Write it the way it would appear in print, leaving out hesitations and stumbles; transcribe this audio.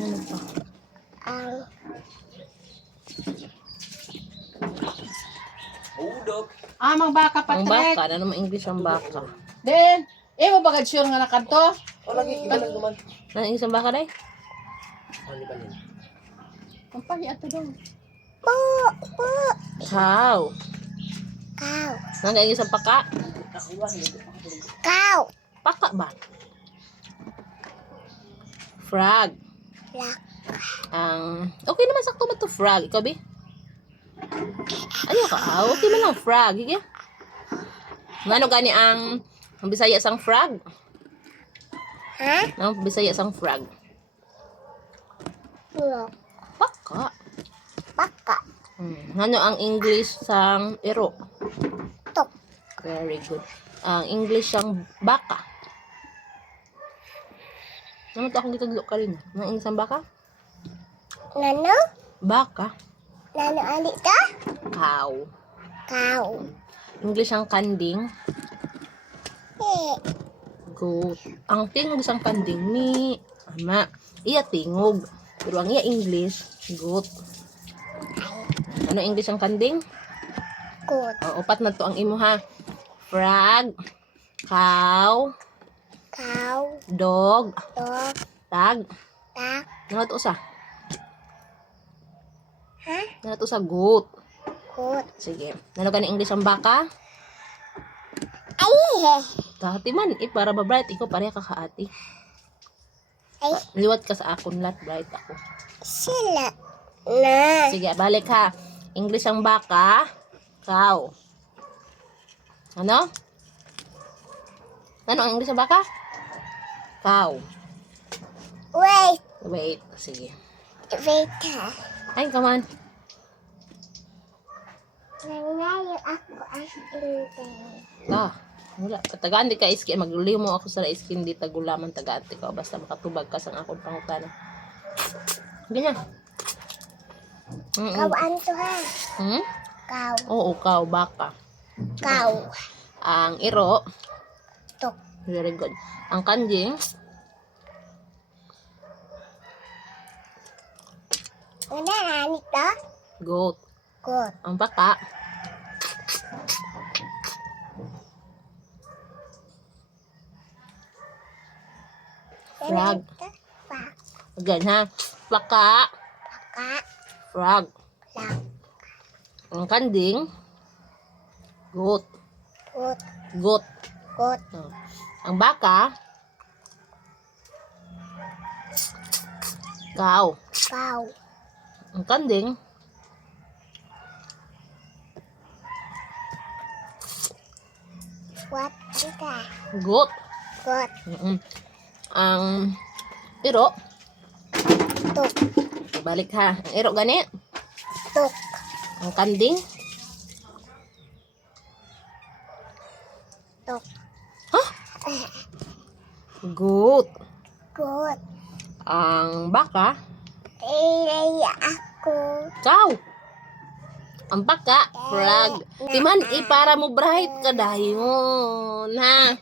Ano pa? Ang Udok. Amang baka Ang Patrick. baka. Ano naman English ang baka? Then, mo bagad sure nga nakanto? O lagi, iba lang naman. Ano English ang baka day? Mali ba yun? Ang pahi ato daw. po. Cow. Cow. Ano ang English ang paka? Cow. Paka ba? Frog. Lak. Okay naman sakto ba to frog? Ikaw, Bi? Ano ka? Okay man lang frog. Sige. Ano gani ang Bisaya sang frog? Ha? Ang Bisaya sang frog? Lak. Paka. Baka. Ano ang English sang ero? Tok. Very good. Ang English sang baka. Ano to akong gitudlo ka rin? Ang English sang baka? Nano? Baka. Nano alit ka? Cow. Cow. English ang kanding. Goat. Ang tingog sang kanding ni ama. Iya tingog. Pero ang iya English, goat. Ano English ang kanding? Good. O, upat na to ang imo ha. Frog, cow, Cow. dog, Dog. tag. Tak. Ano to sa? Ha? Ano to sa goat? Good. Sige. Ano ka ni English ang baka? Ay. Kahati man, para ba bright? Ikaw pareha ka kaati. Ay. Liwat ka sa akon lat, bright ako. Sila. Na. Sige, balik ha. English ang baka, cow. Ano? Ano ang English ang baka? Cow. Wait. Wait, sige. Wait ha. Ay, come on. Nangyari ako ang inte. Wala. Tagaan di ka iski. Magliw mo ako sa iskin di tagulaman tagaante ka. Basta makatubag ka sa akong pangutana. Ganyan. Kawan to ha. Hmm? Cow. Oo, cow, baka. Cow. Ang iro. Tok. Very good. Ang kanjing. Wala hanit to? Goat. Good. Ang baka. Frog. Pak. Again ha. Baka. Baka. Frog. Lak. Ang kanding. Goat. Good. Goat. Good. Oh. Ang baka. Cow. Cow. Ang kanding. What is that? Goat. Good. Ang iro. Tok. Balik ha. Ang iro gani. Tok. Ang kanding. Tok. Goat. Good. Ang baka. Ilay ako. Cow. Ang baka. Frog. Timan, para mo bright ka dayon. Ha?